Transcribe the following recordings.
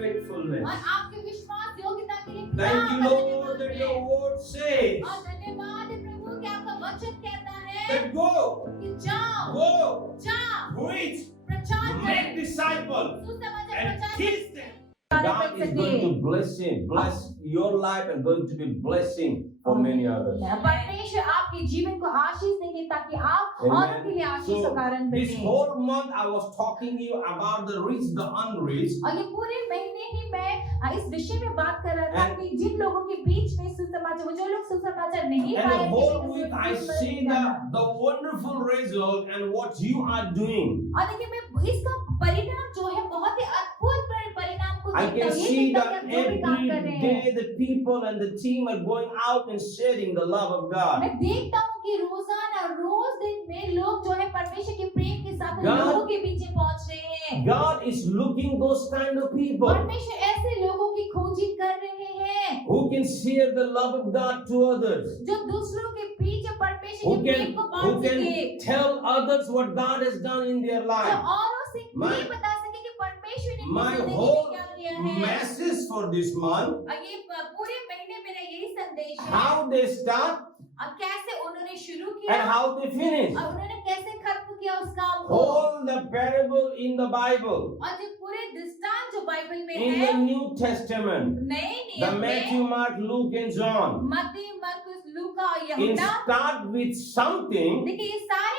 faithfulness. और आपके विश्वास योग्यता के लिए Thank you, Lord, that your word says और धन्यवाद है प्रभु कि आपका वचन कहता है that go, कि जाओ preach, प्रचार make करो disciples, सुसमाचार and प्रचार teach them. करो God is going to bless your life and going to be blessing for many others. परमेश्वर आपके जीवन को आशीष देंगे ताकि आप Amen. औरों के लिए आशीष का कारण This बने whole month I was talking to you about the rich, the unrich. और ये पूरे महीने ही मैं इस विषय में बात कर रहा था कि जिन लोगों के बीच में सुसमाचार वो जो लोग सुसमाचार नहीं And पाए the whole week I see the wonderful result and what you are doing. और देखिए मैं इसका परिणाम जो है बहुत ही अद्भुत परिणाम को I देखता can हूँ see ये that देखता हूँ कि आप जो भी काम कर रहे every हैं day the people and the team are going out and sharing the love of God. मैं देखता हूँ कि रोजाना रोज दिन में लोग जो है परमेश्वर के प्रेम के साथ God- लोगों के बीच में पहुंच रहे हैं God is looking those kind of people परमेश्वर ऐसे लोगों की खोजी कर रहे हैं who can share the love of God to others, जो दूसरों के बीच परमेश्वर who के can प्रेम को who बांट सके can tell others what God has done in their जो life. औरों से My- ये बता सके कि परमेश्वर ने My इनकी जिंदगी whole में क्या किया है message for this month, और ये पूरे महीने मेरा यही संदेश है how they start और कैसे उन्होंने शुरू and किया how they finish. और उन्होंने कैसे खत्म किया उस काम को All the parable in the Bible, और जो पूरे दृष्टांत जो बाइबल में in है the New Testament, नए the नियम Matthew, में Mark, Luke and John, मत्ती मरकुस लूका और it यहूदा start with something देखिए ये सारे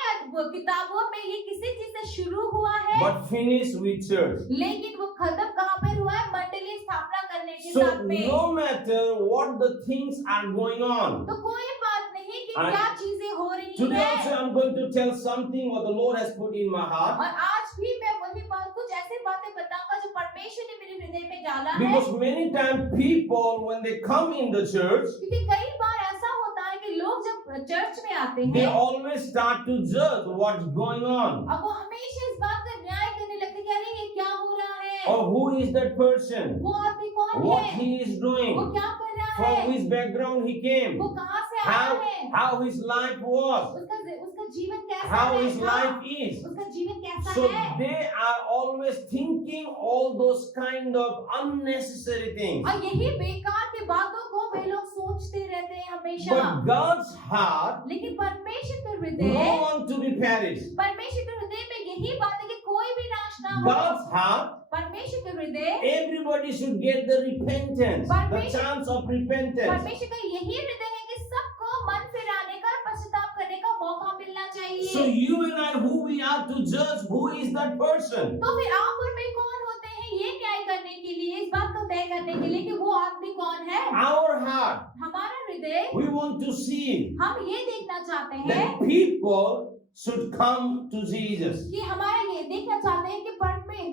किताबों में ये किसी चीज से शुरू हुआ है but finish with church. लेकिन वो खत्म कहाँ पर हुआ है मंडली स्थापना करने के So साथ में no matter what the things are going on, तो कोई बात नहीं कि And क्या चीजें हो रही today also है I'm going to tell something what the Lord has put in my heart, और आज भी मैं वही बात कुछ ऐसी बातें बताऊंगा जो परमेश्वर ने मेरे हृदय में डाला है because many times people when they come in the church, क्योंकि कई बार ऐसा होता है कि लोग जब चर्च में आते they हैं always start to judge what's going on अब वो हमेशा इस बात का न्याय करने लगते कि अरे ये क्या हो रहा है or who is that person, वो आदमी कौन what है he is वो doing, क्या कर रहा from है which background he came, वो कहाँ से आया है how his life was, उसका जीवन कैसा how है his life is. उसका जीवन कैसा So है they are always thinking all those kind of unnecessary things. और यही बेकार की बातों को वे लोग सोचते रहते हैं हमेशा But God's heart लेकिन परमेश्वर का no हृदय one to be perished. परमेश्वर के हृदय में यही बात है कि कोई भी नाश ना हो God's heart, परमेश्वर का हृदय everybody should get the repentance, the chance of repentance. परमेश्वर का यही हृदय है कि सबको मन फिराने का पश्चाताप करने का मौका मिलना So चाहिए you and I, who we are to judge who is that person? तो फिर आप और मैं कौन होते हैं ये न्याय करने के लिए इस बात को तय करने के लिए कि वो आदमी कौन है Our heart, हमारा हृदय we want to see हम ये देखना चाहते हैं that people should come to Jesus. कि हमारा ये देखना चाहते हैं कि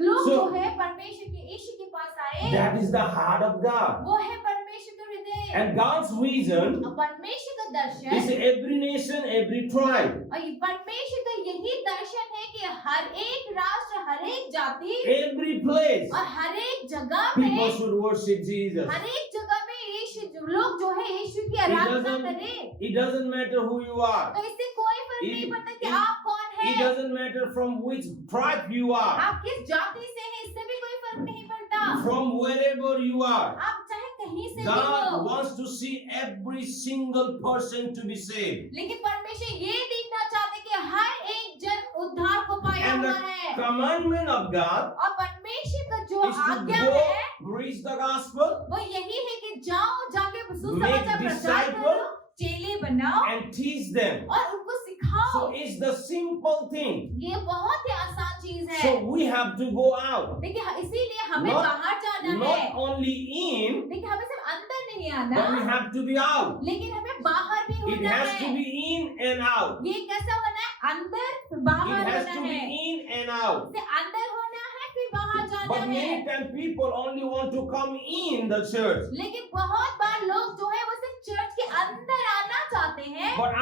लोग So- जो है परमेश्वर के यीशु के पास आए That is the heart of God. वो है परमेश्वर का हृदय And God's vision और परमेश्वर का is Darshan every nation, every tribe, और ये परमेश्वर का यही दर्शन है कि हर एक राष्ट्र हर एक जाति every place, और हर एक जगह people में should worship Jesus. हर एक जगह में यीशु लोग जो है यीशु की It आराधना doesn't- करें It doesn't matter who you are. तो इससे कोई फर्क नहीं पड़ता कि आप कौन It है doesn't matter from which tribe you are. आप किस जाति से हैं इससे भी कोई फर्क नहीं पड़ता From wherever you are. आप चाहे कहीं से भी God हो wants to see every single person to be saved. लेकिन परमेश्वर ये देखना चाहते कि हर एक जन उद्धार को पाया And हुआ the है commandment of God और परमेश्वर का जो is to आज्ञा go है preach the gospel वो यही है कि जाओ जाके Make सुसमाचार प्रचार disciple करो चेले बनाओ and teach them. और उनको सिखाओ So it's the simple thing. ये बहुत ही आसान चीज है So we have to go out. देखिए इसीलिए हमें Not- बाहर जाना है Not only in, देखिए हमें सिर्फ अंदर नहीं but we आना have to be out. लेकिन हमें बाहर भी It होना has to है be in and out. ये कैसा होना है अंदर फिर It बाहर has होना to be है in and out. से अंदर होना है फिर बाहर जाना But है many times people only want to come in the church. लेकिन बहुत बार लोग जो है वो सिर्फ चर्च के अंदर आना चाहते हैं But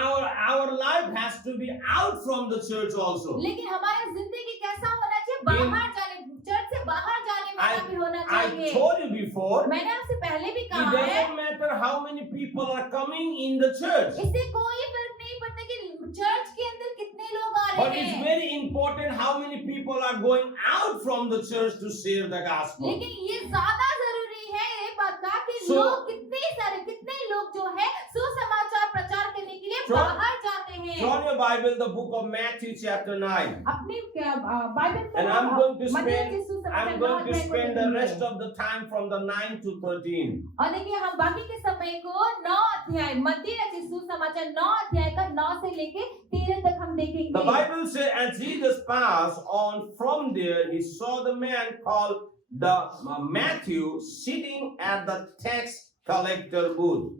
our life has to be out from the church also. लेकिन हमारी जिंदगी कैसा होना चाहिए बाहर जाने चर्च से बाहर जाने वाला भी होना I चाहिए told you before, मैंने आपसे पहले भी it कहा है doesn't matter how many people are coming in the church. इससे कोई फर्क नहीं पड़ता कि चर्च के अंदर कितने लोग आ But रहे it's हैं। very important how many people are going out from the church to share the gospel. लेकिन ये ज्यादा जरूरी है ये बात का कि So- लोग कितने लोग जो है सुसमाचार प्रचार करने के लिए So- बाहर जाते हैं। Turn your Bible, the book of Matthew chapter 9. अपनी Bible And I'm going to मत्ती spend- के सुसमाचार I'm going to 9 अध्याय को spend the देखेंगे। rest of the time from the 9 to 13. और देखिए हम बाकी के समय को 9 अध्याय मत्ती के सुसमाचार 9 अध्याय का 9 से लेके 13 तक हम देखेंगे। The Bible says, as Jesus passed on from there, he saw the man called the Matthew sitting at the tax collector booth.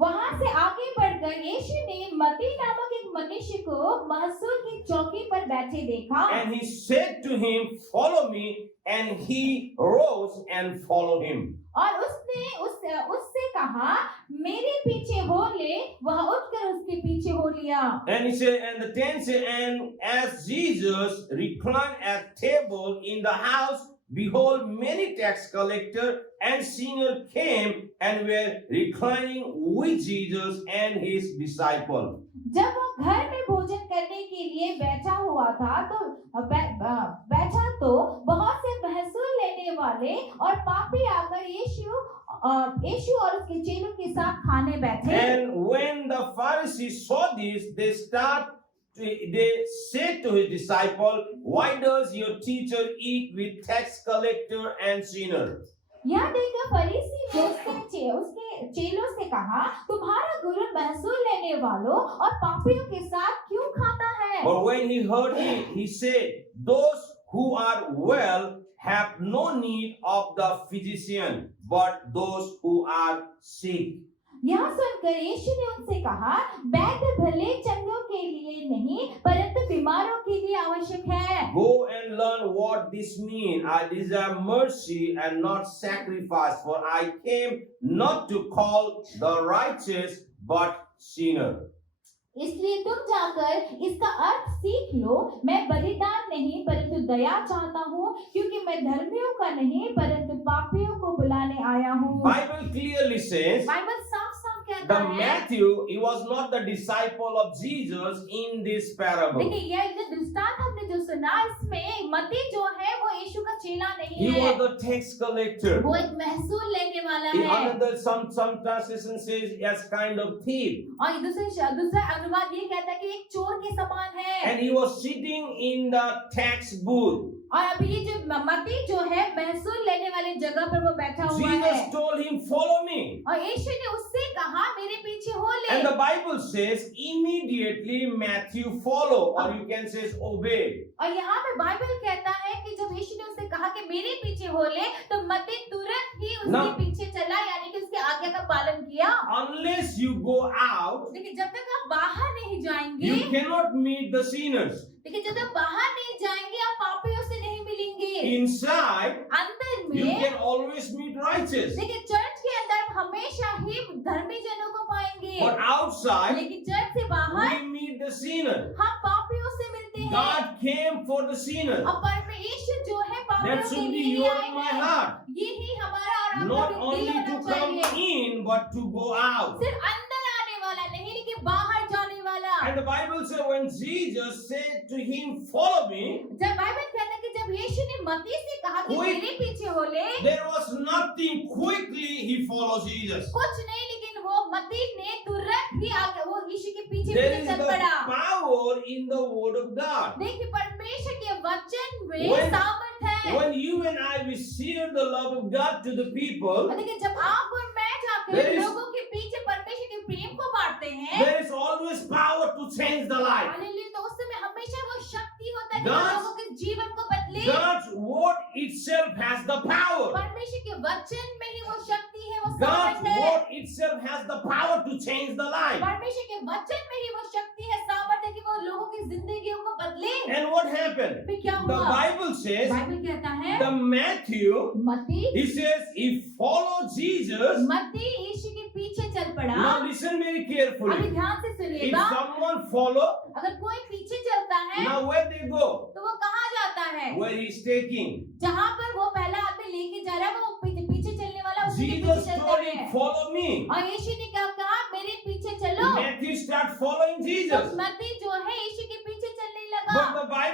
वहां से आगे बढ़कर यीशु ने मत्ती नामक एक मनुष्य को महसूल की चौकी पर बैठे देखा And he said to him, "Follow me." And he rose and followed him. और उससे कहा मेरे पीछे हो ले। वह उठकर उसके पीछे हो लिया। And he said, and the 10 said, and as Jesus reclined at table in the house, behold, many tax collectors and sinners came and were reclining with Jesus and his disciples. जब वह घर में भोजन करने के लिए बैठा हुआ था तो बहुत से महसूल लेने वाले और पापी आकर यीशु और उसके चेलों के साथ खाने बैठे। And when the Pharisees saw this, they said to his disciple, "Why does your teacher eat with tax collector and sinner?" यह देखकर फरीसी ने उसके चेलों से कहा, तुम्हारा गुरु महसूल लेने वालों और पापियों के साथ क्यों खाता है? But when he heard it, he said, "Those who are well have no need of the physician, but those who are sick." यह सुनकर यीशु ने उनसे कहा, वैद्य भले चंगों के लिए नहीं परंतु बीमारों के लिए आवश्यक है। Go and learn what this means. I desire mercy and not sacrifice, for I came not to call the righteous but sinner. इसलिए तुम जाकर इसका अर्थ सीख लो। मैं बलिदान नहीं परंतु दया चाहता हूँ, क्योंकि मैं धर्मियों का नहीं परंतु पापियों को बुलाने आया हूँ। Bible clearly says बाइबल साफ-साफ कहता the है। Matthew, he was not the disciple of Jesus in this parable. देखिए यह जो दृष्टांत हमने जो सुना इसमें मत्ती जो है वो यीशु का चेला नहीं He है। was the tax collector. वो एक महसूल लेने वाला In है। another, some translation says as kind of thief. और दूसरा अनुवाद ये कहता है कि एक चोर के समान है। And he was sitting in the tax booth. और अभी ये जो मत्ती जो है महसूल लेने वाली जगह पर वो बैठा हुआ है। Jesus told him, "Follow me." और यीशु ने उससे कहा मेरे पीछे हो ले। And the Bible says immediately Matthew followed, or you can say obey. और यहाँ पे बाइबल कहता है कि जब यीशु ने उससे कहा कि मेरे पीछे हो ले तो मत्ती तुरंत ही उसके Now- पीछे चला, यानी कि उसके आज्ञा का पालन किया। Unless you go out, लेकिन जब तक आप बाहर नहीं जाएंगे, you cannot meet the sinners. लेकिन जब तक बाहर नहीं जाएंगे आप पापियों से नहीं मिलेंगे। Inside, अंदर you में can always meet righteous. लेकिन चर्च के अंदर हम हमेशा ही धर्मी जनों को पाएंगे, But outside, लेकिन चर्च से बाहर we meet the sinner. हम पापियों से मिलते हैं। God came for the sinner. अब परमेश्वर जो है पापियों That के should be लिए your आए and my हैं। heart. यही हमारा और आपका Not दिल only होना to come चाहिए। in, but to go out. सिर्फ अंदर आने वाला नहीं, लेकिन बाहर जाने वाला। And the Bible says when Jesus said to him, "Follow me," जब बाइबल कहता है कि जब यीशु ने मत्ती से कहा कि कोई- मेरे पीछे हो ले, there was nothing. Quickly he follows Jesus. कुछ नहीं, लेकिन वो मत्ती ने तुरंत ही आगे वो यीशु के पीछे There पीछे is चल the पड़ा। power in the word of God. देखिए परमेश्वर के वचन में When- सामर्थ है। When you and I we share the love of God to the people, और देखिए जब आप और मैं There जाकर is- लोगों के पीछे परमेश्वर के प्रेम को बांटते हैं, there is always power to change the life. Hallelujah, तो उस समय हमेशा वो शक्ति होता है कि God's- लोगों के जीवन को बदले। God's word itself has the power. परमेश्वर के वचन में ही वो शक्ति है, वो God's सामर्थ है। word itself has the power to change the life. परमेश्वर के वचन में ही वो शक्ति है, सामर्थ है कि वो लोगों की जिंदगियों को बदले। And what happened? फिर क्या The हुआ? Bible says, बाइबल कहता है the Matthew, मत्ती he says, he followed Jesus. मत्ती यीशु के पीछे चल पड़ा। Now listen very अभी carefully. ध्यान से If सुनिएगा, someone follow, अगर कोई पीछे चलता है now where they go? तो वो कहाँ जाता है? Where he's taking. जहाँ पर वो पहला आदमी लेके जा रहा है वो पीछे चलने वाला उसके पीछे Jesus चलता told है। him, "Follow me." और यीशु ने कहा मेरे पीछे चलो। Matthew start following तो Jesus. मत्ती जो है यीशु के पीछे चलने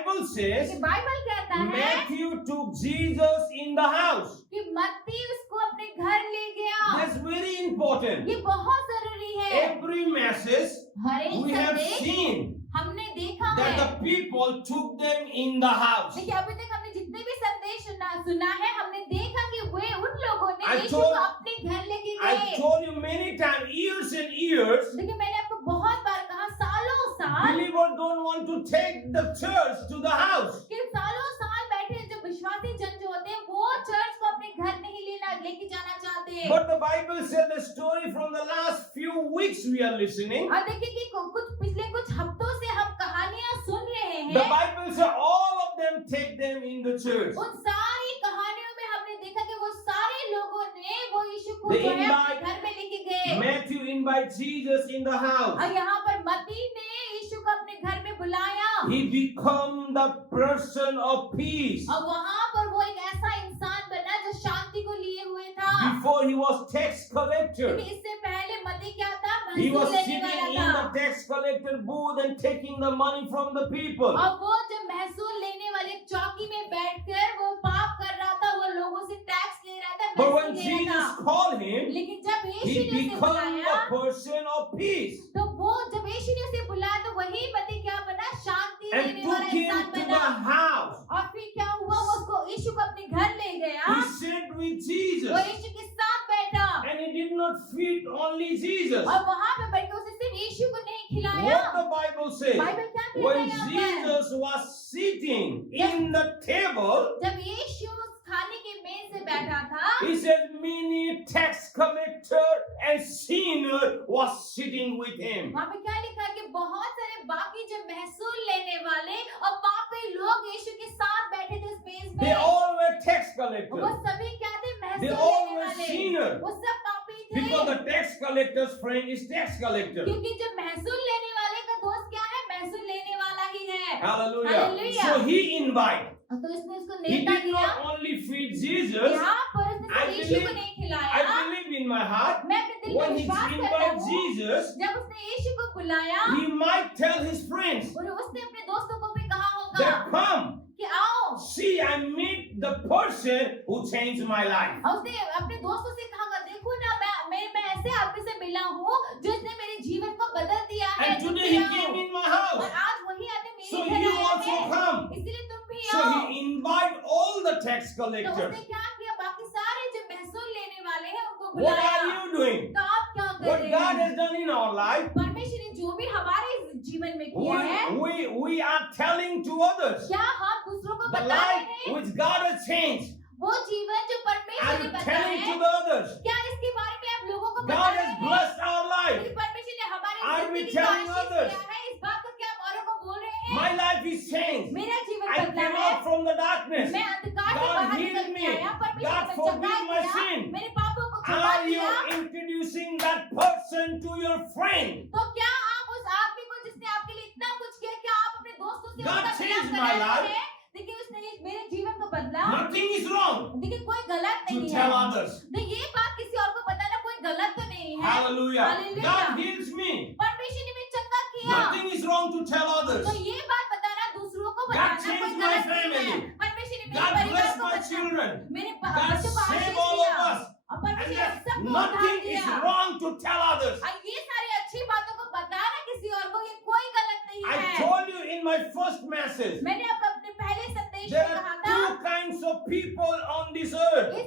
Bible says कि बाइबल कहता है Matthew took Jesus in the house. कि मत्ती उसको अपने घर ले गया। That's very important. ये बहुत जरूरी है। Every message हर एक we have संदेश seen हमने देखा that है। the people took them in the house. देखिए अभी तक हमने जितने भी संदेश सुना है, हमने देखा कि वे उन लोगों ने I यीशु told- को अपने घर लेके I गए। told you many times, years and years, देखिए मैंने आपको बहुत बार कहा, सालों साल believers don't want to take the church to the house. कि सालों साल बैठे जो विश्वासी जन जो होते हैं वो चर्च को अपने घर नहीं लेके जाना चाहते हैं। But the Bible said the story from the last few weeks we are listening. और देखिए कि पिछले कुछ हफ्तों से हम कहानियां सुन रहे The हैं। Bible said all of them take them in the church. उन सारी कहानियों में हमने देखा कि वो सारे लोगों ने वो यीशु को They जो है अपने invite- घर में लेके गए। Matthew invites Jesus in the house. और यहाँ पर मत्ती ने यीशु को अपने घर में बुलाया He become the person of peace. और वहाँ पर वो एक ऐसा इंसान बना जो शांति को लिए हुए था। Before he was tax collector. लेकिन इससे पहले मत्ती क्या था? He was महसूल लेने sitting वाला in था। the tax collector booth and taking the money from the people. और वो जब महसूल लेने वाले चौकी में बैठकर वो पाप कर रहा था, वो लोगों से टैक्स ले रहा था, But महसूल when ले रहा Jesus था। called him, लेकिन जब he यीशु ने उसे become बुलाया, a person of peace तो वो जब यीशु ने उसे बुलाया तो वही मत्ती क्या बना? शांति and देने वाला took him इंसान to the बना। house. और फिर क्या हुआ? वो उसको यीशु को अपने घर ले गया। He sat with वो Jesus यीशु के साथ बैठा and he did not feed only Jesus. और वहाँ पे बैठ के उसे सिर्फ यीशु को नहीं खिलाया। What the Bible says, Bible क्या कहता है when यहाँ पर? Jesus was sitting in the table, जब यीशु उस खाने के मेज से बैठा था, he said many tax collector and sinner was sitting with him. वहाँ पे क्या लिखा है कि बहुत सारे बाकी जो महसूल लेने वाले और पापी लोग यीशु के साथ बैठे थे उस मेज They में। all were tax वो collectors सभी क्या थे? They महसूल all लेने were वाले। sinner. वो सब पापी थे। because the tax collector's friend is tax collector. क्योंकि जो महसूल लेने वाले का दोस्त क्या है? महसूल लेने वाला ही है। Hallelujah. Hallelujah. So he invited. तो इसने उसको He नेता did दिया। not only feed Jesus. यहाँ पर उसने I सिर्फ यीशु को believe- नहीं I खिलाया। believe in my heart मैं अपने दिल में when he विश्वास करता invited हूँ, Jesus, जब उसने यीशु को बुलाया he might tell his friends और उसने अपने दोस्तों को भी कहा होगा that come, कि आओ। see, I meet the person who changed my life. और उसने अपने दोस्तों से कहा होगा, देखो ना मैं ऐसे आदमी से मिला हूँ जो इसने मेरे जीवन को बदल दिया है। And तुम today भी he आओ। came in my और house. आज वही आदमी So मेरे you घर आया also है। come. इसलिए तुम भी So आओ। he invite all the tax तो collectors. उसने क्या किया? बाकी सारे जो महसूल लेने वाले हैं उनको What बुलाया। are you doing? तो आप क्या कर What रहे God हैं? has done in our life, परमेश्वर ने जो भी हमारे जीवन में किया है, we are telling to others. क्या हम दूसरों को The बता रहे life हैं? which God has changed, वो जीवन जो परमेश्वर ने I'm बताया telling है, to the others. क्या इसके बारे में आप लोगों को बता God रहे has हैं? blessed our life. कि परमेश्वर ने हमारी Are we जिंदगी को telling आशीष others? दिया है? इस बात को क्या आप औरों को बोल रहे हैं? My life is changed. मेरा जीवन I बदला came है। out from the darkness. मैं अंधकार से God बाहर healed निकल me. के आया। परमेश्वर God ने forgive चंगाई my दिया। sin. मेरे पापों को क्षमा Are you किया। introducing that person to your friend? तो क्या आप उस आदमी को जिसने आपके लिए इतना कुछ किया, क्या आप अपने दोस्तों से God उसका changed मिलाप my करा रहे life. हैं? देखिए उसने मेरे जीवन को बदला। Nothing is wrong देखिए कोई गलत to नहीं tell है। others. तो ये बात किसी और को बताना कोई गलत तो नहीं है। Hallelujah. Hallelujah. God heals me. परमेश्वर ने मुझे चंगा किया। Nothing is wrong to tell others. तो ये बात बताना दूसरों को God बताना changed कोई my गलत नहीं family. है। परमेश्वर ने मेरे God परिवार bless को my बचाया। children. मेरे God बच्चों को आशीष save all of दिया। us. और And परमेश्वर ने that सबको उद्धार nothing is दिया। wrong to tell others. और ये सारी अच्छी बातों को बताना किसी और को, ये कोई गलत नहीं I है। told you in my first message, मैंने आपको अपने पहले संदेश there में कहा are था, two kinds of people on this earth.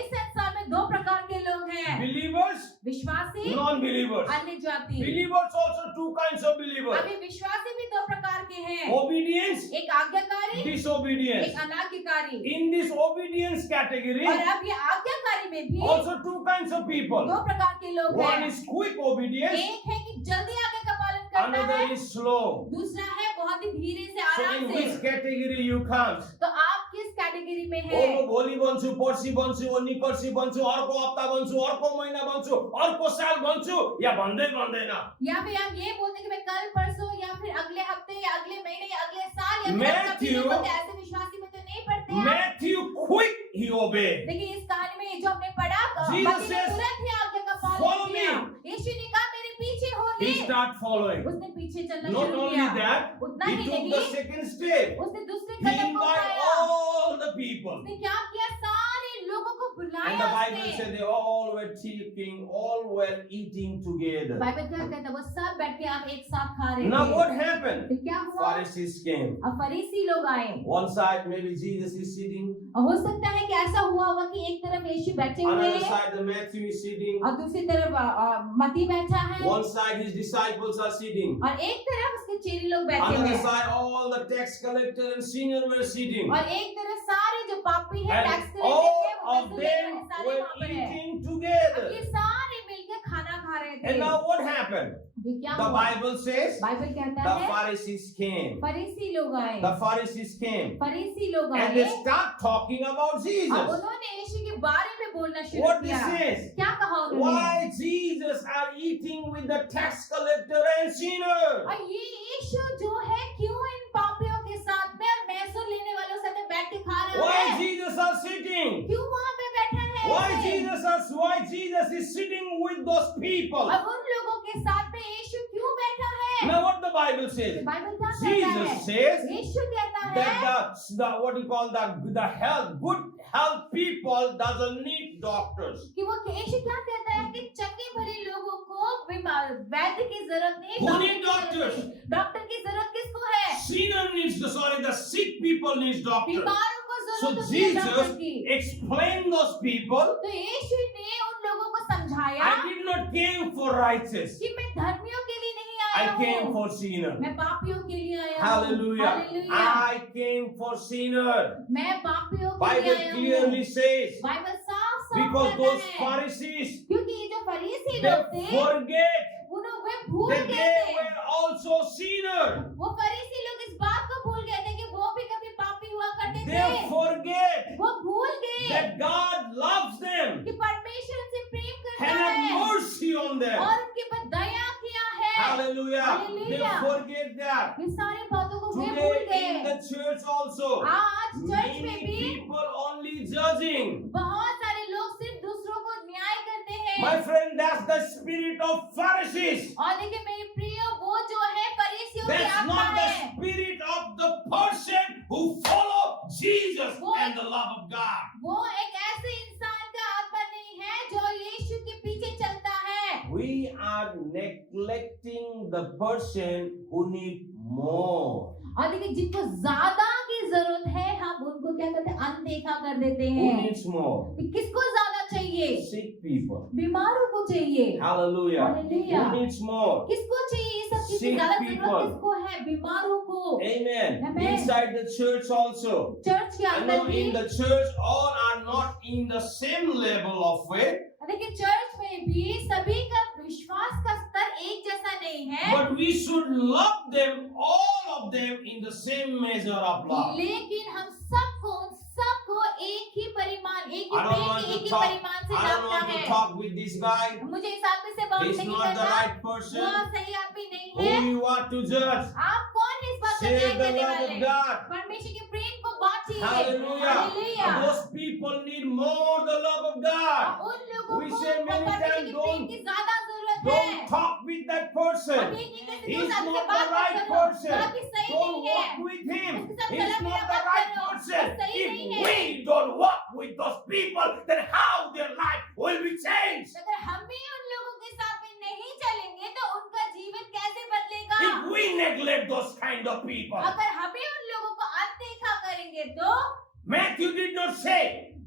इस संसार में दो प्रकार के लोग हैं, Believers, विश्वासी, non-believers. अन्य जाति। Believers also two kinds of believers. अभी विश्वासी भी दो प्रकार के हैं, Obedience, एक आज्ञाकारी, disobedience. एक अनाज्ञाकारी। In this obedience category, और अब ये आज्ञाकारी में भी also two kinds of people. दो प्रकार के लोग One हैं। is quick obedience, एक है कि जल्दी आज्ञा का पालन करता another है, is slow. दूसरा है बहुत ही धीरे से, So आराम in से। which category you come? तो आप किस कैटेगरी में ओ हैं? म भोलि बन्छु, पर्सि बन्छु, अनि पर्सि बन्छु, अर्को हप्ता बन्छु, अर्को महिना बन्छु, अर्को साल बन्छु, या भन्दै भन्दैन? या फिर आप ये बोलते हैं कि मैं कल परसों या फिर अगले हफ्ते या अगले महीने या अगले साल या फिर Matthew- कभी बोलते हैं, ऐसे विश्वासी में तो नहीं पढ़ते हैं। Matthew quick he obeyed. देखिए इस कहानी में जो हमने पढ़ा, Jesus मसीह ने says, तुरंत ही आज्ञा का "Follow पालन me." किया। यीशु ने कहा मेरे पीछे हो चलेंगे। he started following. उसने पीछे चलना Not शुरू only किया। that, उतना he ही took नहीं, the second step. उसने दूसरे He कदम को invited उठाया। all the people. उसने क्या किया, सारे लोगों को And बुलाया the Bible उसने। said they all were talking, all were eating together. Bible क्या कहता है, वो सब बैठ के आप एक साथ खा रहे Now थे। what happened? फिर क्या हुआ, Pharisees came. अब फरीसी लोग आए। One side maybe Jesus is sitting, और हो सकता है कि ऐसा हुआ होगा कि एक तरफ यीशु बैठे हुए another हैं side the Matthew is sitting, और दूसरी तरफ मती बैठा है one side his disciples are sitting, और एक तरफ उसके चेले लोग बैठे हुए another हैं side all the tax collector and sinner were sitting. और एक तरफ सारे जो पापी हैं, And टैक्स all कलेक्टर हैं, of वो वसूल them वाले सारे were वहाँ पर हैं। eating अब together. ये सारे मिलकर खाना खा रहे थे। And now what happened? ये क्या The हुआ? Bible says बाइबल कहता the है Pharisees came. फरीसी लोग आए, The Pharisees came. फरीसी लोग And they आए start talking about और Jesus. उन्होंने यीशु के बारे में बोलना शुरू What this किया। says? क्या कहा उन्होंने? Why Jesus are eating with the tax collector and sinner? और ये यीशु जो है क्यों इन पापियों के साथ में और महसूल लेने वालों के साथ में बैठ के खा रहे Why हैं? Jesus are sitting? क्यों वहाँ पे बैठा है? Why Jesus is sitting with those people? और उन लोगों के साथ में यीशु क्यों बैठा है? Now what the Bible says? Bible क्या कहता है? Jesus says यीशु कहता है that the what you call the health good health people doesn't need doctors. कि वो यीशु क्या कहता है कि चंगे भरे लोगों को वैद्य की जरूरत नहीं, Who डॉक्टर need की doctors? जरूरत नहीं। डॉक्टर की जरूरत किसको है? Sinner needs the sick people needs doctors. बीमारों को So जरूरत होती है डॉक्टर Jesus की। explained those people. तो यीशु ने उन लोगों को समझाया I did not came for righteous. कि मैं धर्मियों के लिए नहीं I आया came हूँ, for sinner. मैं पापियों के लिए आया हूँ। Hallelujah. Hallelujah. I came for sinner. मैं पापियों के लिए Bible आया हूँ। clearly says बाइबल साफ साफ because कहता those है Pharisees क्योंकि ये जो फरीसी they लोग थे forget वे भूल that गए they थे, were also sinner. वो फरीसी लोग इस बात को भूल गए थे कि वो भी कभी पापी हुआ करते They थे। forget वो भूल गए that God loves them कि परमेश्वर उनसे प्रेम करता and have है mercy on them. और उनके पर दया किया है। Hallelujah. They Hallelujah. forget that. ये सारी बातों को वे भूल Today in गए। the church also, आज चर्च में many भी people only judging. बहुत सारे लोग सिर्फ दूसरों को न्याय करते हैं। My friend, that's the spirit of Pharisees. और देखिए मेरे प्रिय, वो जो है फरीसियों की That's आत्मा not the है। spirit of the person who follow Jesus and the love of God. वो एक ऐसे इंसान का आत्मा नहीं है जो यीशु के पीछे चलता है। We are neglecting the person who need more. और देखिए जिनको ज्यादा की जरूरत है हम उनको क्या करते हैं, अनदेखा कर देते Who हैं। needs more? कि किसको ज्यादा चाहिए? Sick people. बीमारों को चाहिए। Hallelujah. Hallelujah. Who needs more? किसको चाहिए ये सब चीजें? Sick ज्यादा people. जरूरत किसको है? बीमारों को। Amen. Amen. Inside the church also. Church के I अंदर know भी in the church all are not in the same level of faith, देखिए चर्च में भी सभी का विश्वास का स्तर एक जैसा नहीं है, but we should love them, all of them, in the same measure of love. लेकिन हम सबको एक ही परिमाण, एक ही I don't प्रेम want के to एक ही talk. परिमाण से I don't जानता want to है। talk with this guy. मुझे इस आदमी से बात He's नहीं not the करना, right वो person. सही आदमी नहीं Who है। you are to judge? आप कौन है इस बात का Say न्याय the करने love वाले? of God. परमेश्वर के प्रेम को बांटिए। Hallelujah. Hallelujah. And those people need more the love of God. उन लोगों We को say many परमेश्वर times, के प्रेम की ज्यादा जरूरत है। Don't talk with that person. हम ये नहीं कहते He's दोस्त आपसे not बात the मत right करो, person. वो आपकी सही Don't नहीं है। walk with him. उसके साथ He's चला not फिरा the मत right करो, person. वो सही नहीं If है। we don't walk with those people, then how their life will be changed? अगर हम भी उन लोगों के साथ में नहीं चलेंगे तो उनका जीवन कैसे बदलेगा? If we neglect those kind of people. अगर हम भी उन लोगों को अनदेखा करेंगे तो, Matthew did not say,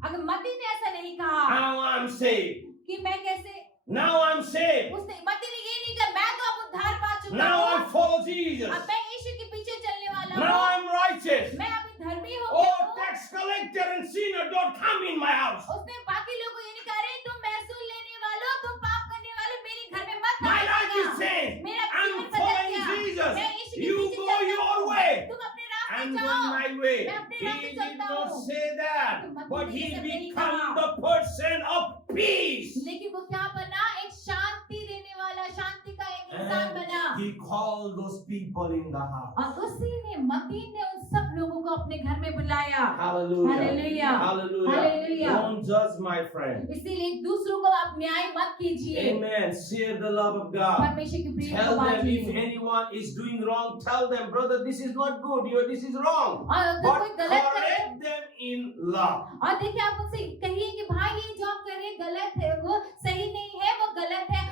अगर मत्ती ने ऐसा नहीं कहा now I'm saved. कि मैं कैसे, Now I'm saved. उसने मत्ती ने ये नहीं कहा मैं तो अब उद्धार पा चुका Now I हूँ, follow Jesus. अब मैं यीशु के पीछे चलने वाला Now हूँ, I'm righteous. मैं अभी धर्मी हो Oh, गया हूँ। tax collector and sinner, don't come in my house. उसने बाकी लोगों को ये नहीं कहा, अरे तुम महसूल लेने वालों, तुम पाप करने वाले मेरे घर में मत My life is आइएगा। changed. मेरा I'm जीवन बदल following गया। Jesus. मैं यीशु के You पीछे go चलता your हूँ। way. तुम अपने रास्ते I'm जाओ। going my way. मैं अपने He रास्ते did चलता not हूँ। say that, but he became the person of peace. लेकिन वो क्या बना? एक शांति देने वाला, शांति का एक इंसान बना। He called those people in the house. और उसी ने, मत्ती ने उन सब लोगों को अपने घर में बुलाया। बुलाया। Hallelujah. Hallelujah. Hallelujah. Hallelujah. Don't judge, my friend. इसीलिए दूसरों को आप न्याय मत कीजिए, Amen. Share the love of God. परमेश्वर की प्रेम को Tell them if बांटिए। anyone is doing wrong, tell them, brother, this is not good. This is wrong. और अगर But कोई गलत करे, correct them in love. और देखिए आप उनसे कहिए कि भाई ये जो आप कर रहे हैं गलत है, वो सही नहीं है, वो गलत है,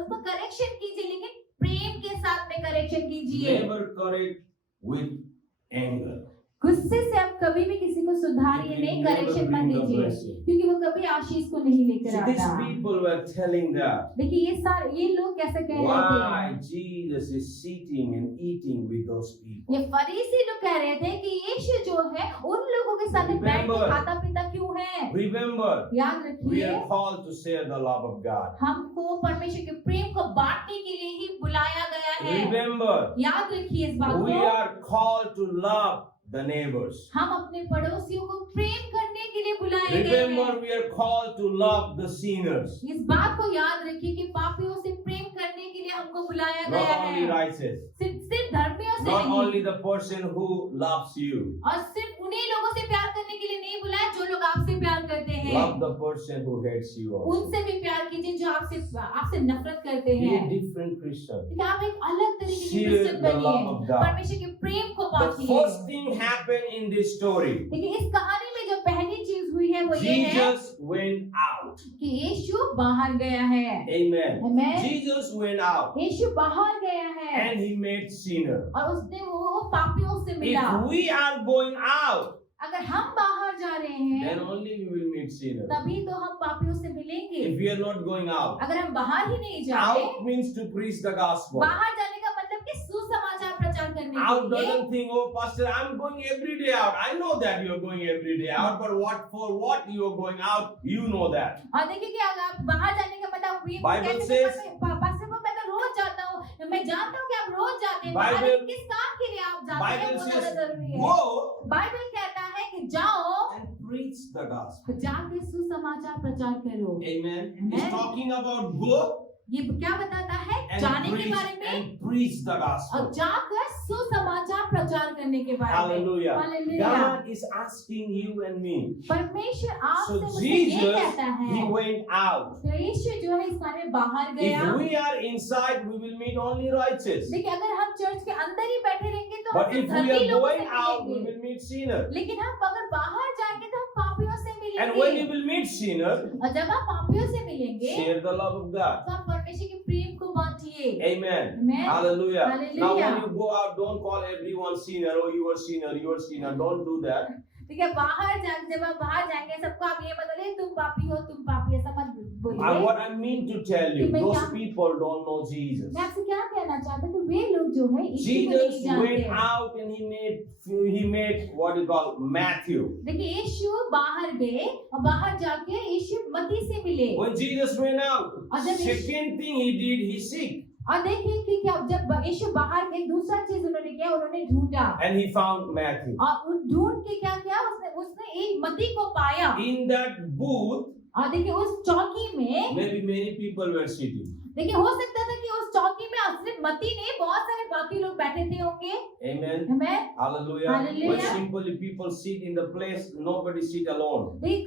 उसको करेक्शन कीजिए, लेकिन प्रेम के साथ में करेक्शन कीजिए। Never correct with anger. गुस्से से आप कभी भी किसी को सुधारिए नहीं, करेक्शन मत दीजिए, क्योंकि वो कभी आशीष को नहीं लेकर So these आता। people were telling that. देखिए ये लोग कैसे कह रहे थे, Why Jesus is sitting and eating with those people. ये फरीसी लोग कह रहे थे कि यीशु जो है उन लोगों के साथ बैठ के Remember. खाता पीता क्यों है। Remember, याद we रखिए, are called to share the love of God. हमको परमेश्वर के प्रेम को बांटने के लिए ही बुलाया गया है। Remember, याद रखिए इस बात we को, are called to love the neighbors. हम अपने पड़ोसियों को प्रेम करने के लिए बुलाए गए Remember, हैं। we are called to love the sinners, इस बात को याद रखिए कि पापियों से प्रेम करने के लिए हमको बुलाया not गया only है, righteous, सिर्फ धर्मियों से not नहीं, only the person who loves you. और सिर्फ उन्हीं लोगों से प्यार करने के लिए नहीं बुलाया जो लोग आपसे प्यार करते हैं, Love the person who hates you also. उनसे भी प्यार कीजिए जो आपसे नफरत करते Be हैं। a different Christian. लेकिन आप एक अलग तरीके के Share क्रिश्चियन the love बनिए, of God. परमेश्वर के प्रेम को The बांटिए। first thing happened in this story. देखिए इस कहानी में जो पहली चीज हुई है वो ये है Jesus went out. कि यीशु बाहर गया है। Amen. Amen. Jesus went out यीशु बाहर गया है and he met sinner. और उसने वो पापियों से मिला। If we are going out, अगर हम बाहर जा रहे हैं then only we will meet sinner. तभी तो हम पापियों से मिलेंगे। If we are not going out, अगर हम बाहर ही नहीं जा रहे, out means to preach the gospel. बाहर जाने का मतलब कि सुसमाचार प्रचार करने Out के लिए। doesn't think, oh pastor, I'm going every day out. I know that you're going every day out, but for what you are going out, you know that. और देखिए कि अगर आप बाहर जाने का मतलब ये Bible कहते says- हैं पास्टर को मैं तो रोज जाता हूँ, मैं जानता हूँ कि आप रोज जाते हैं, Bible- बाहर किस काम के लिए आप जाते हैं Bible वो says, ज़्यादा जरूरी है। go बाइबल कहता है कि जाओ and preach the gospel. जाके सुसमाचार प्रचार करो। Amen. Amen. It's talking about go ये क्या बताता है, and जाने के preach बारे में and preach the और gospel. जाकर सुसमाचार प्रचार करने के बारे में। Hallelujah. Hallelujah. God is asking you and me. परमेश्वर So आपसे मुझसे ये Jesus, कहता है, he went out. तो यीशु जो है इस बारे में बाहर गया। If we are inside, we will meet only righteous. देखिए अगर हम चर्च के अंदर ही बैठे रहेंगे तो But हम if सिर्फ we धर्मी are लोगों से going out, we मिलेंगे, will meet sinner. लेकिन हम अगर बाहर जाएंगे तो हम पापियों से And when मिलेंगे। you will meet sinner, और जब आप पापियों से मिलेंगे share the love of God. तो आप परमेश्वर के प्रेम को बांटिए। Amen. Amen. Hallelujah. Now Hallelujah. when you go out, don't call everyone sinner. Oh, you are sinner. You are sinner. Don't do that. ठीक है, बाहर जाएंगे, जब आप बाहर जाएंगे सबको आप ये मत बोलिए तुम पापी हो, तुम पापी, ऐसा मत बोलिए। What I mean to tell you, कि मैं those क्या- people don't know Jesus. मैं आपसे क्या कहना चाहता हूँ कि वे लोग जो है यीशु को नहीं Jesus जानते went हैं। out and he met what you call Matthew. देखिए यीशु बाहर गए और बाहर जाके यीशु मती से मिले। When Jesus went out, और जब यीशु- second thing he did, he seek और देखिए कि क्या जब यीशु बाहर गए दूसरा चीज उन्होंने किया, उन्होंने ढूंढा and he found Matthew. और उस ढूंढ के क्या किया, उसने एक मती को पाया। In that booth, और देखिए उस चौकी में, maybe many people were sitting. देखिए हो सकता था कि उस चौकी में सिर्फ मती नहीं बहुत सारे बाकी लोग बैठे थे होंगे। Amen. हमें Hallelujah. Hallelujah. When simply people sit in the place, nobody sit alone. देखिए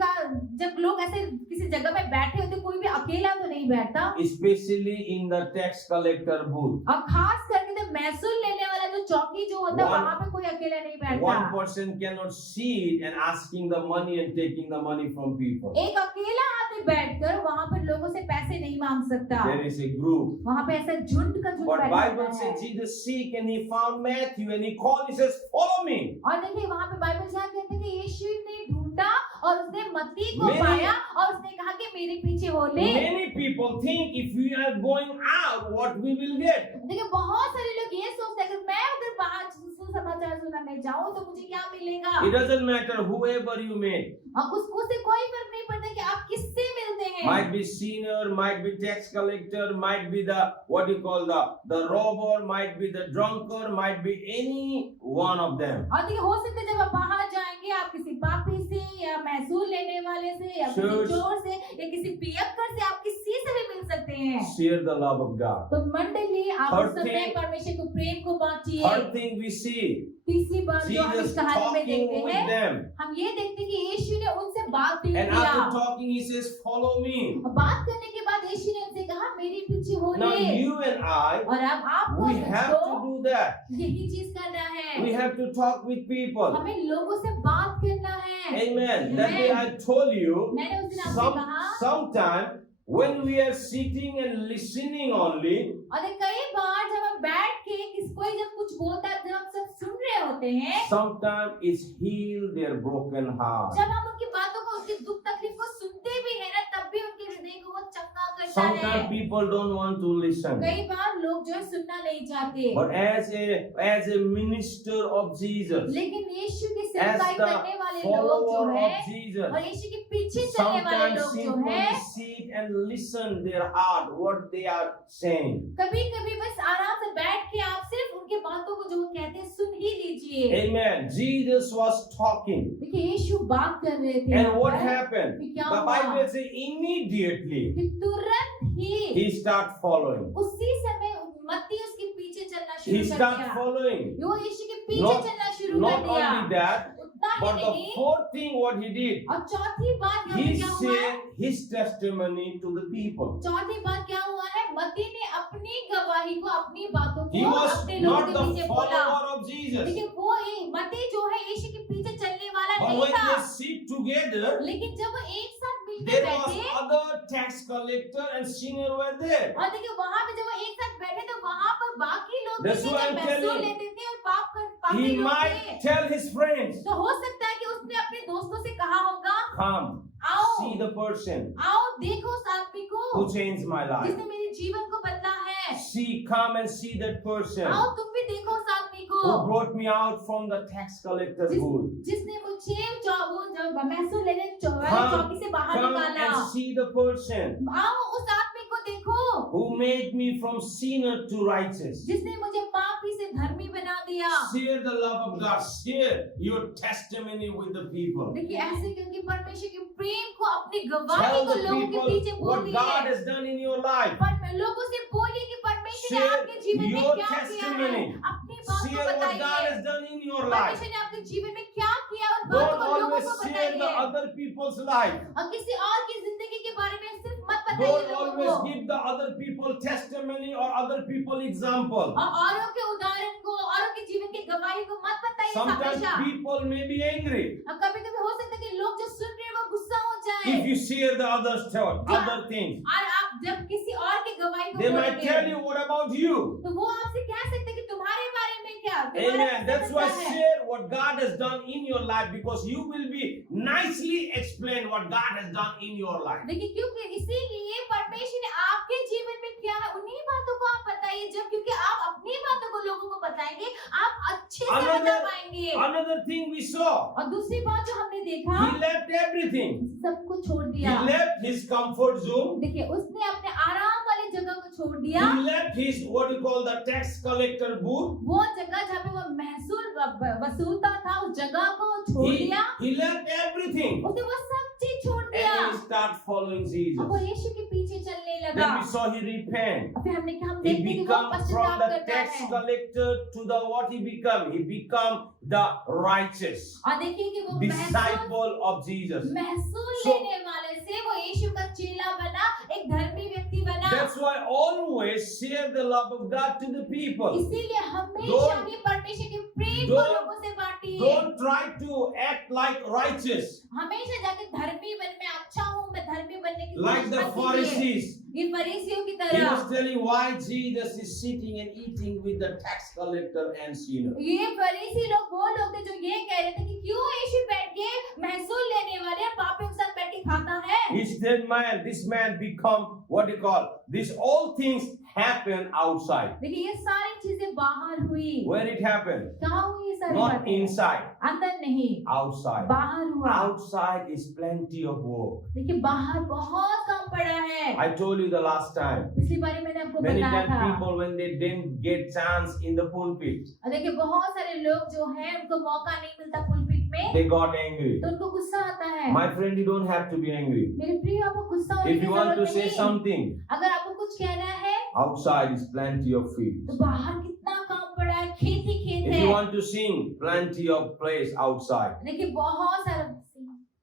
जब लोग ऐसे किसी जगह में बैठे होते कोई भी अकेला तो नहीं बैठता, Especially in the tax collector booth. और खास करके जब महसूल लेने वाला जो चौकी जो होता है One- वहाँ पे कोई अकेला नहीं One बैठता। person cannot sit and asking the money and taking the money from people. एक अकेला आदमी बैठकर वहाँ पर लोगों से पैसे नहीं मांग सकता। There is a group. वहाँ पे ऐसा झुंड का झुंड But बैठा Bible होता है। says Jesus seek and he found Matthew and he called, he says, follow me. और देखिए वहाँ पे बाइबल क्या कहते हैं कि यीशु ने ढूंढा और उसने मत्ती को Many- पाया और उसने कहा कि मेरे पीछे हो ले। Many people think if we are going out, what we will get. देखिए बहुत सारे लोग ये सोचते हैं कि मैं अगर बाहर सुसमाचार सुनाने जाऊँ तो मुझे क्या मिलेगा। It doesn't matter whoever you meet. और उसको से कोई फर्क नहीं पड़ता कि आप किससे मिलते हैं। Might be sinner, might be tax collector, might be the what you call the robber, might be the drunkard, might be any one of them. और देखिए हो सकता है जब आप बाहर जाएंगे आप किसी पापी से या महसूल लेने वाले से या किसी Church- चोर से या किसी पियक्कर से आप किसी से भी मिल सकते हैं। share the love of God. तो मंडली आप Third उस समय thing- परमेश्वर को प्रेम को बांटिए। Third thing we see, तीसरी बात जो हम इस Jesus कहानी में talking देखते with हैं, them. हम ये देखते हैं कि यीशु ने उनसे बात नहीं And किया। after talking, he says, follow me. बात करने के बाद यीशु ने उनसे कहा मेरे पीछे हो Now ले। you and I, और अब आपको we have to do that. यही चीज करना है। We have to talk with people. हमें लोगों से बात करना है। Amen. That day I told you, मैंने उस दिन आपसे कहा, sometime when we are sitting and listening only, और कई बार जब हम बैठ के कोई जब कुछ बोलता है, जब हम सब सुन रहे होते हैं, sometimes it's heal their broken heart. जब हम उनकी बातों को, उनकी दुख तकलीफ को सुनते भी हैं ना, तब भी उनके हृदय को वो चंगा करता है। Sometimes people don't want to listen. कई बार लोग जो है सुनना नहीं चाहते। But as a minister of Jesus, लेकिन यीशु की as सेवकाई the करने वाले लोग जो follower है, of Jesus, और यीशु के पीछे चलने वाले sometimes लोग जो simply है, sit and listen their heart, what they are saying. कभी कभी बस आराम से बैठ के आप सिर्फ उनके बातों को जो वो कहते हैं सुन ही लीजिए। Amen. Jesus was talking. देखिए यीशु बात कर रहे थे। And यहाँ what पर। happened? फिर क्या The हुआ? Bible says immediately कि तुरंत ही he start following. उसी समय मत्ती उसके पीछे चलना He शुरू कर start दिया। following. वो यीशु के पीछे Not- चलना शुरू कर Not दिया। only that, उतना but ही the नहीं, fourth thing what he did, और चौथी बात यहाँ पे he क्या हुआ है? shared his testimony to the people. चौथी बात क्या हुआ है? मत्ती ने अपनी गवाही को, अपनी बातों He को was अपने लोगों not के the पीछे बोला। follower of Jesus. लेकिन वो मत्ती जो है यीशु के पीछे चलने वाला But नहीं when था। they sit together, लेकिन जब वो एक साथ मिलकर there was बैठे, other tax collector and singer were there. और देखिए वहां पे जब वो एक साथ बैठे तो वहां पर बाकी लोग That's थे why जो I'm महसूल telling- लेते थे और पापी He लोग might थे। tell his friends, तो हो सकता है कि उसने अपने दोस्तों से कहा होगा, come, आओ see the person आओ देखो उस आदमी को who changed my life. जिसने मेरे जीवन को बदला है। See, come and see that person आओ तुम भी देखो उस आदमी को who brought me out from the tax collector booth. जिसने मुझे वो जब महसूल लेने Come- चौकी से बाहर Come निकाला। and see the person आओ उस आदमी को देखो who made me from sinner to righteous. जिसने मुझे पापी से धर्मी बना दिया। Share the love of God. Share your testimony with the people. देखिए ऐसे क्योंकि परमेश्वर के प्रेम को, अपनी गवाही Tell को the लोगों के पीछे people बोल what God दिए। has done in your life. पर लोगों से बोलिए कि परमेश्वर ने Share आपके जीवन में your क्या किया है। testimony. अपनी बात को Share what God बताइए। has done in your life. परमेश्वर ने आपके जीवन में क्या किया और बात Don't को लोगों always को share the बताइए। other people's life. और किसी और की जिंदगी के बारे में सिर्फ मत बताइए Don't लोगों always को। give the other people testimony or other people example. और औरों के उदाहरण को, औरों के जीवन की गवाही को मत बताइए Sometimes हमेशा। people may be angry अब कभी-कभी हो सकता है कि लोग जो सुन रहे हैं वो गुस्सा हो if जाए। you share the other stuff, other things. और आप जब किसी और की गवाही को They might बोलेंगे, tell you, what about you? तो वो आपसे कह सकते हैं कि तुम्हारे बारे में क्या? तुम्हारा Amen. कैसा That's why है? share what God has done in your life, because you will be nicely explain what God has done in your life. देखिए क्योंकि इसीलिए परमेश्वर ने आपके जीवन में क्या है उन्हीं बातों को आप बताइए। जब क्योंकि आप अपनी बातों को लोगों को बताएंगे, आप अच्छे से बता Another- पाएंगे। Another thing we saw, और दूसरी बात जो हमने देखा, he left everything. सब कुछ छोड़ He दिया। left his comfort zone. देखिए उसने अपने आराम वाली जगह को छोड़ दिया। He left his what you call the tax collector booth. वो जगह जहाँ पे वो महसूल वसूलता था, उस जगह को छोड़ He, दिया। he left everything उसने वो सब चीज छोड़ दिया। and he start following Jesus. अब वो यीशु के पीछे चलने लगा। Then we saw he repent. फिर हमने क्या, हम He देखते हैं कि वो become from पश्चाताप the करता tax है। collector to the what he become. He become the righteous और देखिए कि वो disciple of Jesus. महसूल So- लेने वाले से वो यीशु का चेला बना, एक धर्मी व्यक्ति बना। That's why always share the love of God to the people. इसीलिए हमेशा Don't- ही परमेश्वर के प्रेम को don't- लोगों से बांटिए। Don't try to act like righteous, हमेशा जाके धर्मी बन, मैं अच्छा हूँ, मैं धर्मी बनने की like कोशिश the मत कीजिए। Pharisees. ये फरीसियों की He तरह। was telling why Jesus is sitting and eating with the tax collector and sinner. ये फरीसी लोग वो लोग थे जो ये कह रहे थे कि क्यों यीशु बैठ के महसूल लेने वाले और पापियों के साथ बैठ के खाता है। He said, man, this man become what you call, this all things happen outside. देखिए ये सारी चीजें बाहर हुई। Where it happened? कहाँ हुई ये सारी Not बातें? inside, अंदर नहीं, outside. बाहर हुआ। Outside is plenty of work. देखिए बाहर बहुत काम पड़ा है। I told you the last time. पिछली बारी मैंने आपको Many बताया times था। people when they didn't get chance in the pulpit, और देखिए बहुत सारे लोग जो हैं उनको मौका नहीं मिलता पुलपिट में they got angry. तो उनको गुस्सा आता है। My friend, you don't have to be angry. मेरे प्रिय, आपको गुस्सा होने If की you want to जरूरत say नहीं। something, अगर आपको कुछ कहना है outside is plenty of fields. तो बाहर कितना काम पड़ा है, खेत ही खेत If है। you want to sing, plenty of place outside. देखिए बहुत सारा,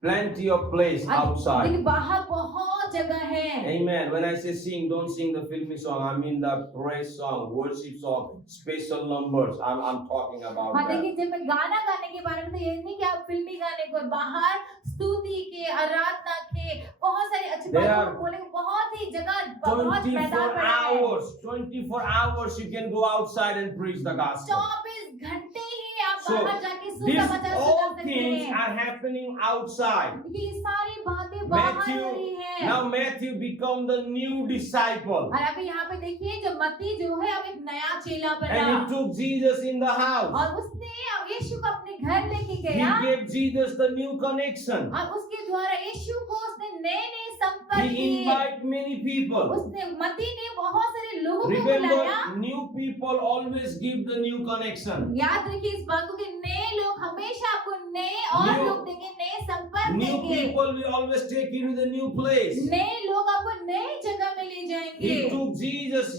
Plenty of place outside. देखिए बाहर बहुत जगह है। Amen. When I say sing, don't sing the filmy song. I mean the praise song, worship song, special numbers. I'm talking about हाँ, that. देखिए जब मैं गाना गाने के बारे में, तो ये नहीं कि आप फिल्मी गाने को, बाहर स्तुति के, आराधना के, बहुत सारे अच्छे There बातों are को बोले, बहुत ही जगह, बहुत 24 मैदान पड़ा है। hours. 24 hours you can go outside and preach the gospel. 24 घंटे ही आप So, बाहर जाके These सुसमाचार all सुना सकते things हैं। are happening outside. क्योंकि ये सारी बातें बाहर हो रही Matthew, है। now Matthew become the new disciple. और अभी यहाँ पे देखिए, जो मत्ती जो है अब एक नया चेला बना, And he took Jesus in the house. और उसने अब यीशु को अपने घर लेके He गया, gave Jesus the new connection. और उसके द्वारा यीशु को उसने नए नए संपर्क He किए। invite many people. उसने मत्ती ने बहुत सारे लोगों को बुलाया। Remember, new people always give the new connection. याद रखिए इस बात को कि नए लोग हमेशा आपको नए और New- लोग देंगे, नए संपर्क New देंगे। people will always take you to the new place. नए लोग आपको नई जगह में ले जाएंगे। He took Jesus,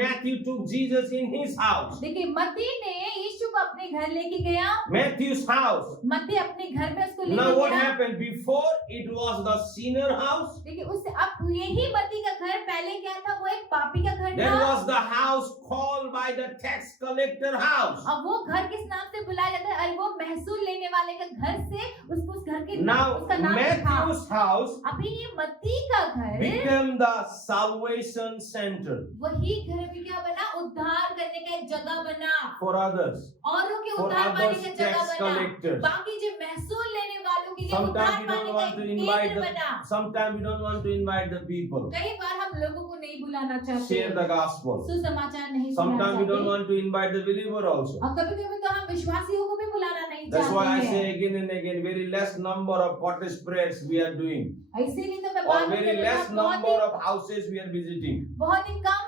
Matthew took Jesus in his house. देखिए मत्ती ने यीशु को अपने घर लेके गया। Matthew's house. मत्ती अपने घर में उसको Now लेके what गया। happened? Before it was the sinner house. देखिए उससे अब यही मत्ती का घर पहले क्या था, वो एक पापी का घर That था। was the house called by the tax collector house. अब वो घर किस नाम से बुलाया जाता है? अरे वो महसूल लेने वाले का घर से उसको उस घर के Now उसका नाम था। Matthew's house अभी ये मत्ती का घर became the salvation center वही घर भी क्या बना, उद्धार करने का एक जगह बना, for others. औरों के For उद्धार पाने others का जगह tax बना, collectors. बाकी जो महसूल लेने वालों के लिए उद्धार Sometimes we पाने don't का want to एक invite केंद्र बना। sometimes we don't want to invite the people. कई बार हम लोगों को नहीं बुलाना चाहते, Share the gospel. सुसमाचार नहीं सुनाना Sometimes we don't चाहते, want to invite the believer also. और कभी कभी तो हम विश्वासियों को भी बुलाना नहीं That's why I चाहते say हैं। again and again, very less number of cottage prayers we are doing, इसीलिए तो मैं or बार बार very कहती less हूँ, number of houses we are visiting. बहुत ही कम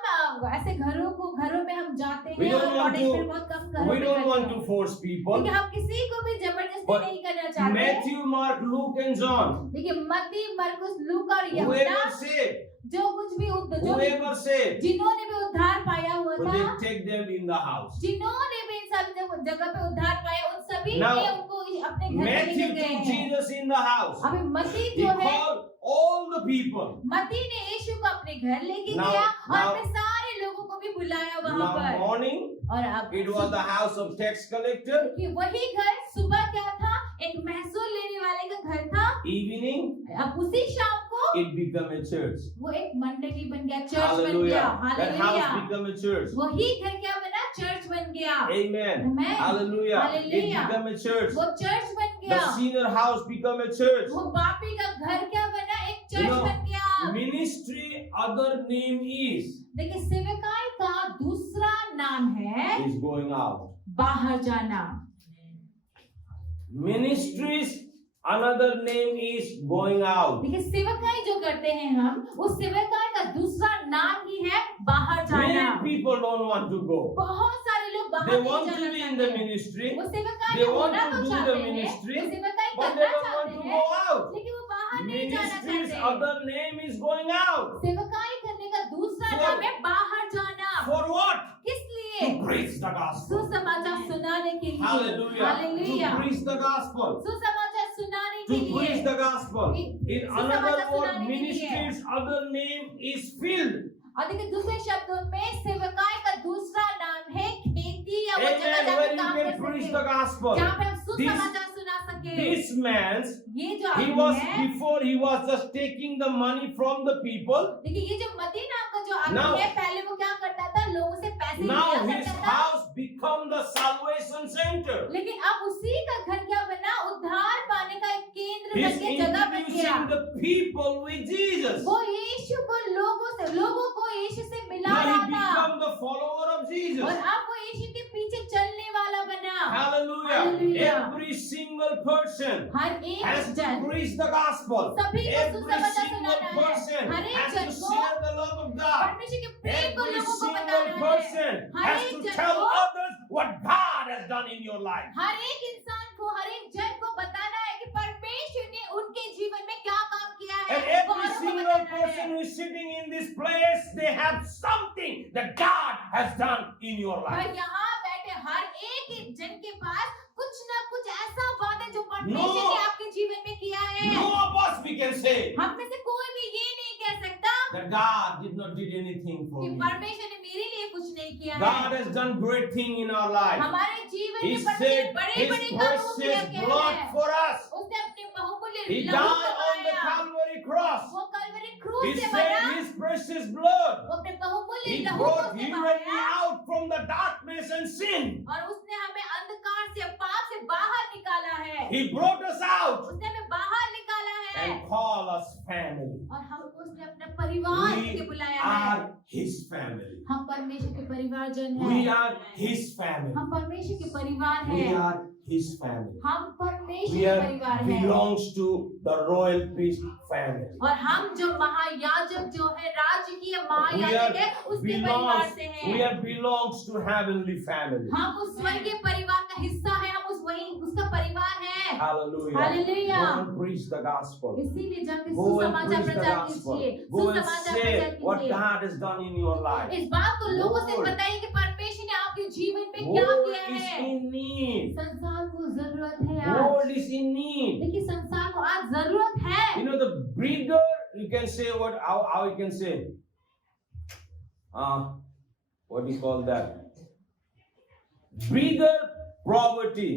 ऐसे घरों में हम जाते We हैं, don't और want कॉटेज to- में बहुत कम घरों We में don't करते want हैं। to force people. क्योंकि हम किसी को भी जबरदस्ती But नहीं करना चाहते। Matthew, Mark, Luke, and John, देखिए मत्ती, मरकुस, लूका और यहूदा, whoever saved, जो कुछ भी whoever saved, जिन्होंने भी उद्धार पाया हुआ so था, they take them in the house. जिन्होंने भी इन सब जगह पे उद्धार पाया, उन सभी Now, ने उनको अपने घर में Matthew लेके गए took हैं। Jesus in the house. अभी मत्ती He जो है, called all the people. मत्ती ने यीशु को अपने घर लेके Now- गया और now- अपने सारे लोगों को भी बुलाया वहां Now पर। morning, और अब it was the house of tax collector. कि वही घर सुबह क्या था, एक महसूल लेने वाले का घर था। Evening, अब उसी शाम को it became a church. वो एक मंडली बन गया, चर्च बन Hallelujah. गया। That hallelujah. house became a church. वही घर क्या बना, चर्च बन गया। Amen. Amen. Hallelujah. It Hallelujah. became a church. वो चर्च बन The गया। sinner house became a church. वो पापी का घर क्या बना, एक चर्च You know, बन गया। Ministry, other name is देखिए सेवकाई का दूसरा नाम है is going out. बाहर जाना। Ministries, another name is going out. देखिए सेवकाई जो करते हैं हम, उस सेवकाई का दूसरा नाम ही है बाहर जाना। Many people don't want to go. बहुत सारे लोग बाहर They नहीं want to जाना be in चाहते the हैं। ministry, वो सेवकाई they में want होना to तो do चाहते the हैं, ministry, वो सेवकाई but they करना don't want चाहते to हैं, go out. लेकिन वो बाहर नहीं जाना Ministries, चाहते। other name is going out. सेवकाई करने का दूसरा For- नाम है बाहर जाना। For what? किस लिए? To preach the gospel. सुसमाचार सुनाने के लिए। Hallelujah. Hallelujah. To preach the gospel. सुसमाचार सुनाने To के लिए। preach the gospel. In सुसमाचार another word, सुनाने के लिए। ministries, other name is filled. और देखिए दूसरे शब्दों में सेवकाई का दूसरा नाम है खेती, या वो जगह Amen. जहाँ Where पे you काम can कर preach सके, the gospel. जहाँ पे हम सुसमाचार सुना सके। This man, ये जो he आदमी was है, before he was just taking the money from the people. देखिए ये जो मती नाम का जो Now- आदमी है, पहले वो क्या करता था, लोगों से पैसे Now लिया his करता था। house become the salvation center. लेकिन अब उसी का घर क्या बना, उद्धार पाने का एक केंद्र He's बन गया, जगह बन गया। introducing the people with Jesus. वो यीशु को लोगों को यीशु से मिला Now रहा he था, become the follower of Jesus. और अब वो यीशु के पीछे चलने वाला बना। Hallelujah. Hallelujah. Every single person हर एक has to जन, preach the gospel. सभी को Every सुसमाचार single सुनाना है। person हर एक has जन to को share the love of God. परमेश्वर के प्रेम को Every लोगों को single बताना है। person हर has एक to जन tell को, others what God has done in your life. हर एक इंसान को, हर एक जन को sitting in this place, they have something that God has done in your और life. यहाँ बैठे हर एक जन के पास कुछ ना कुछ ऐसा बात है जो No. परमेश्वर ने आपके जीवन में किया है। No of us we can say हम में से कोई भी ये नहीं कह सकता that God did not did anything for कि me. परमेश्वर ने मेरे लिए कुछ नहीं किया God है। has done great thing in our life. हमारे जीवन He में परमेश्वर said बड़े His बड़े कामों किया precious गया blood है। for us. उसने अपने बहुमूल्य He लहू died on the बहाया। Calvary cross. वो कलवरी He क्रूस से shed मरा। His precious blood. वो अपने बहुमूल्य He लहू brought से you and me बहाया out from the darkness and sin. और उसने हमें अंधकार से पाप से बाहर निकाला है। He brought us out उसने हमें बाहर निकाला है and called us family. और हमको उसने अपना परिवार के We बुलाया है। are His family. हम परमेश्वर के परिवारजन We हैं। are His family. हम परमेश्वर के परिवार We हैं। are His family. हम परमेश्वर We के are परिवार हैं। belongs to the royal priest family. और हम जो महायाजक जो है राजकीय We महायाजक है are उसके परिवार से we हैं। are belongs to heavenly family. हम उस स्वर्गीय परिवार का हिस्सा है। हम उस वही उसका परिवार है। Hallelujah. Hallelujah. Go and preach the gospel. इसीलिए जाके Go and सुसमाचार preach the प्रचार gospel. कीजिए। Go and सुसमाचार say प्रचार what कीजिए। God has done in your life. इस बात को लोगों से Lord. बताइए कि परमेश्वर ने आपके जीवन में क्या World किया is है। in need. संसार को जरूरत है आज। World is in need. देखिए संसार को आज जरूरत है। You know the bigger you can say how you can say what do you call that? Bigger poverty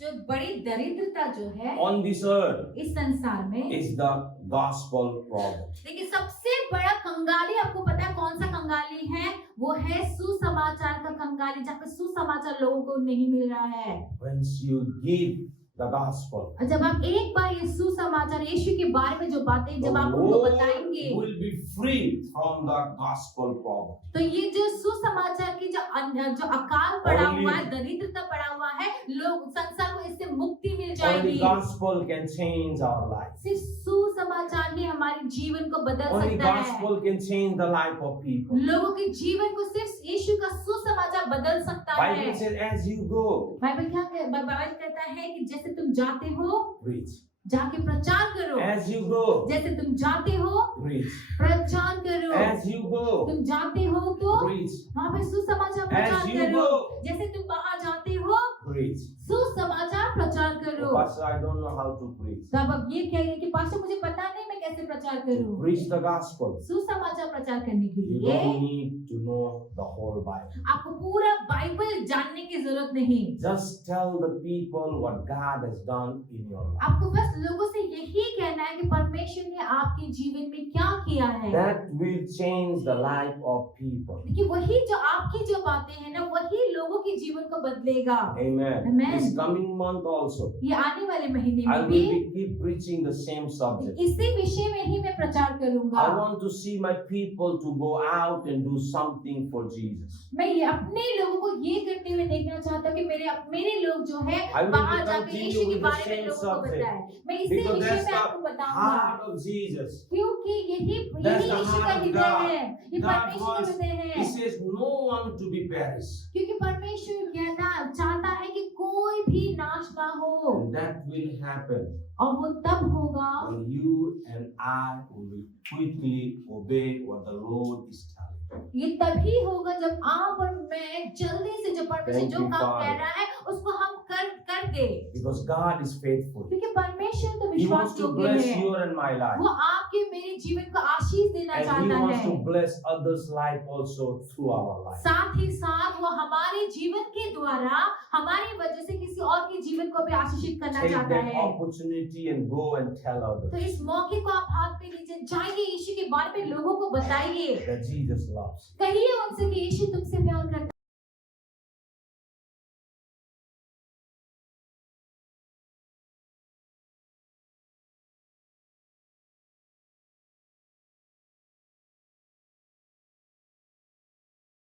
जो बड़ी दरिद्रता जो है on this earth इस संसार में is the gospel problem. देखिए सबसे बड़ा कंगाली आपको पता है कौन सा कंगाली है? वो है सुसमाचार का कंगाली जहाँ पे सुसमाचार लोगों को नहीं मिल रहा है। Once you give the gospel, और जब आप एक बार ये सुसमाचार यीशु के बारे में जो बातें the जब आप उनको world बताएंगे will be free from the gospel problem. तो ये जो सुसमाचार की जो अकाल पड़ा Only- हुआ है दरिद्रता पड़ा हुआ है लोग संसार को इससे मुक्ति मिल Only जाएगी। gospel can change our life. सिर्फ सुसमाचार ही हमारे जीवन को बदल Only सकता है। gospel can change the life of people. लोगों के जीवन को सिर्फ यीशु का सुसमाचार बदल सकता है। Bible says, as you go, Bible Bible कहता है कि जैसे तुम जाते हो preach. जाके प्रचार करो। As you go, जैसे तुम जाते हो preach. प्रचार करो। As you go, तुम जाते हो तो preach. वहाँ पे सुसमाचार As प्रचार you करो। go, जैसे तुम बाहर जाते हो preach. सुसमाचार प्रचार करो। Oh, Pastor, I don't know how to preach. तो अब आप ये कहेंगे कि पास्टर मुझे पता नहीं मैं कैसे प्रचार करूं। Preach the gospel. सुसमाचार प्रचार करने के You लिए don't need to know the whole Bible. आपको पूरा बाइबल जानने की जरूरत नहीं। Just tell the people what God has done in your life. आपको बस लोगों से यही कहना है कि परमेश्वर ने आपके जीवन में क्या किया है। That will change the life of people. देखिए वही जो आपकी जो बातें हैं ना वही लोगों के जीवन को बदलेगा। Amen. Amen. This coming month also, ये आने वाले महीने I में will भी be keep preaching the same subject. इसी विषय में ही मैं प्रचार करूंगा। I want to see my people to go out and do something for Jesus. मैं ये अपने लोगों को ये करते हुए देखना चाहता हूँ कि मेरे लोग जो है I will बाहर जाके continue यीशु के with the बारे में same लोगों को subject. बताएं। मैं इसी Because विषय that's में the आपको बताऊंगा heart of Jesus. क्योंकि यही That's the यीशु का heart of हृदय God. है। ये God परमेश्वर का wants- हृदय He है says no one to be perished. क्योंकि परमेश्वर कहना चाहता है कि कोई भी नाश ना हो And that will happen और वो तब होगा when you and I will quickly obey what the Lord is telling. ये तभी होगा जब आप और मैं जल्दी से जो परमेश्वर Thank जो you, काम Father. कह रहा है उसको हम कर दे Because God is faithful. क्योंकि परमेश्वर तो He विश्वास wants to योग्य bless है your and my life. वो आपके मेरे जीवन को आशीष देना And He चाहता wants to है bless others' life also through our life. साथ ही साथ वो हमारे जीवन के द्वारा हमारी वजह से किसी और के जीवन को भी आशीषित करना Take चाहता that है opportunity and go and tell others तो इस मौके को आप हाथ पे लीजिए जाइए यीशु के बारे में लोगों को बताइए that Jesus loves. कहिए उनसे कि यीशु तुमसे प्यार करता